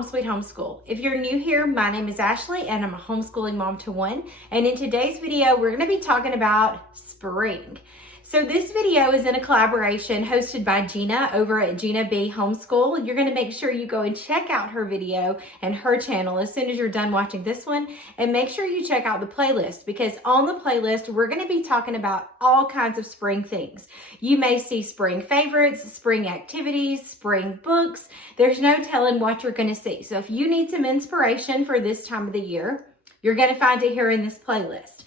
Home Sweet Homeschool. If you're new here, my name is Ashley and I'm a homeschooling mom to one. And in today's video, we're going to be talking about spring. So this video is in a collaboration hosted by Gina over at Gina B Homeschool. You're going to make sure you go and check out her video and her channel as soon as you're done watching this one. And make sure you check out the playlist, because on the playlist, we're going to be talking about all kinds of spring things. You may see spring favorites, spring activities, spring books. There's no telling what you're going to see. So if you need some inspiration for this time of the year, you're going to find it here in this playlist.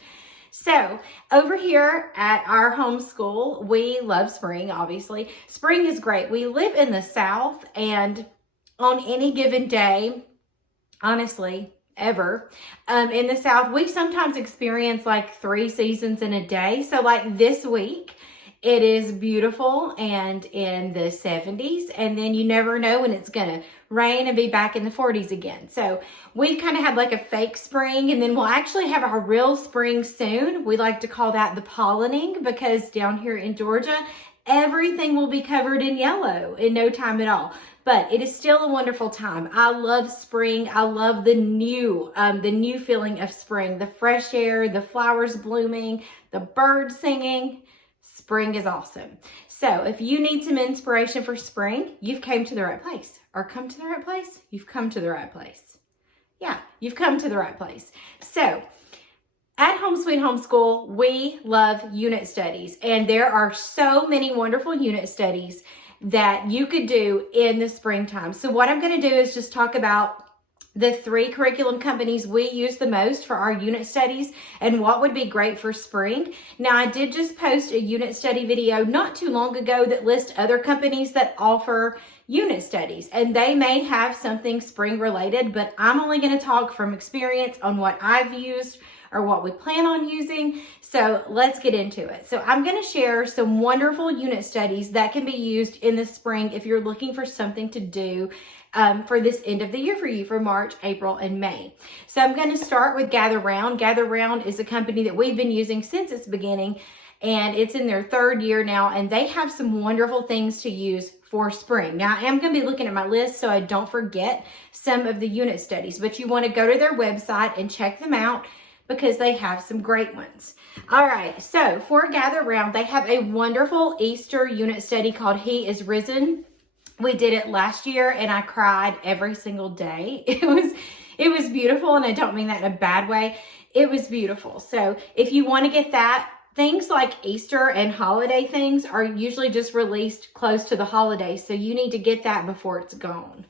So over here at our homeschool, we love spring, obviously. Spring is great. We live in the South, and on any given day, honestly, ever, in the South, we sometimes experience like 3 seasons in a day. So like this week, it is beautiful and in the 70s, and then you never know when it's going to rain and be back in the 40s again. So we've kind of had like a fake spring, and then we'll actually have our real spring soon. We like to call that the pollinating, because down here in Georgia, everything will be covered in yellow in no time at all. But it is still a wonderful time. I love spring. I love the new feeling of spring, the fresh air, the flowers blooming, the birds singing. Spring is awesome. So if you need some inspiration for spring, you've came to the right place. Or come to the right place? You've come to the right place. Yeah, you've come to the right place. So at Home Sweet Homeschool, we love unit studies. And there are so many wonderful unit studies that you could do in the springtime. So what I'm going to do is just talk about the 3 curriculum companies we use the most for our unit studies and what would be great for spring. Now, I did just post a unit study video not too long ago that lists other companies that offer unit studies, and they may have something spring related, but I'm only going to talk from experience on what I've used or what we plan on using. So let's get into it. So I'm going to share some wonderful unit studies that can be used in the spring if you're looking for something to do for this end of the year for you, for March, April, and May. So I'm going to start with Gather Round. Gather Round is a company that we've been using since its beginning, and it's in their 3rd year now, and they have some wonderful things to use for spring. Now, I am going to be looking at my list so I don't forget some of the unit studies, but you want to go to their website and check them out, because they have some great ones. All right, so for Gather Round, they have a wonderful Easter unit study called He is Risen. We did it last year, and I cried every single day. It was beautiful, and I don't mean that in a bad way. It was beautiful. So if you want to get that, things like Easter and holiday things are usually just released close to the holidays, so you need to get that before it's gone.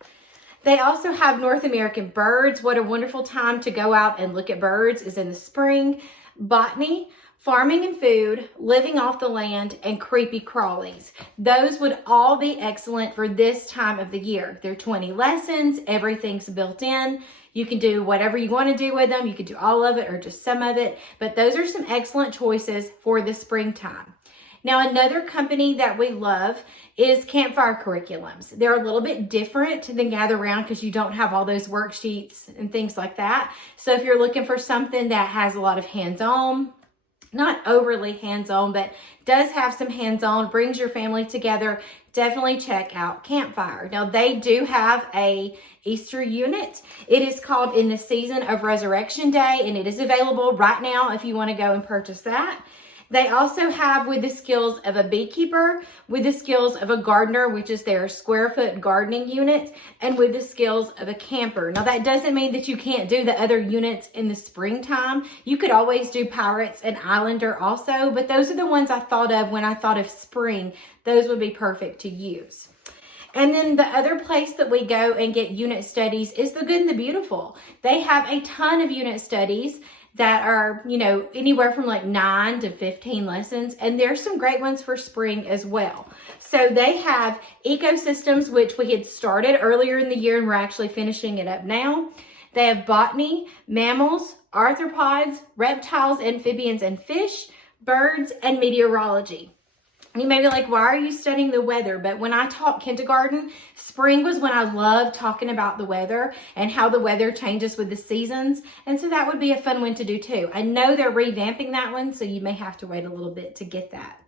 They also have North American Birds. What a wonderful time to go out and look at birds is in the spring. Botany, Farming and Food, Living Off the Land, and Creepy Crawlies. Those would all be excellent for this time of the year. They're 20 lessons. Everything's built in. You can do whatever you want to do with them. You can do all of it or just some of it. But those are some excellent choices for the springtime. Now, another company that we love is Campfire Curriculums. They're a little bit different than Gather Round because you don't have all those worksheets and things like that. So if you're looking for something that has a lot of hands-on, not overly hands-on, but does have some hands-on, brings your family together, definitely check out Campfire. Now, they do have a Easter unit. It is called In the Season of Resurrection Day, and it is available right now if you want to go and purchase that. They also have With the Skills of a Beekeeper, With the Skills of a Gardener, which is their square foot gardening unit, and With the Skills of a Camper. Now, that doesn't mean that you can't do the other units in the springtime. You could always do Pirates and Islander also, but those are the ones I thought of when I thought of spring. Those would be perfect to use. And then the other place that we go and get unit studies is The Good and the Beautiful. They have a ton of unit studies that are, anywhere from like 9 to 15 lessons. And there's some great ones for spring as well. So they have Ecosystems, which we had started earlier in the year and we're actually finishing it up now. They have Botany, Mammals, Arthropods, Reptiles, Amphibians, and Fish, Birds, and Meteorology. You may be like, why are you studying the weather? But when I taught kindergarten, spring was when I loved talking about the weather and how the weather changes with the seasons. And so that would be a fun one to do too. I know they're revamping that one, so you may have to wait a little bit to get that.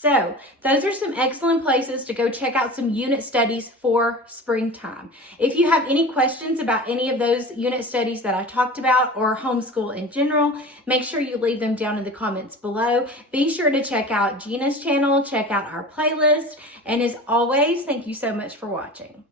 So those are some excellent places to go check out some unit studies for springtime. If you have any questions about any of those unit studies that I talked about or homeschool in general, make sure you leave them down in the comments below. Be sure to check out Gina's channel, check out our playlist, and as always, thank you so much for watching.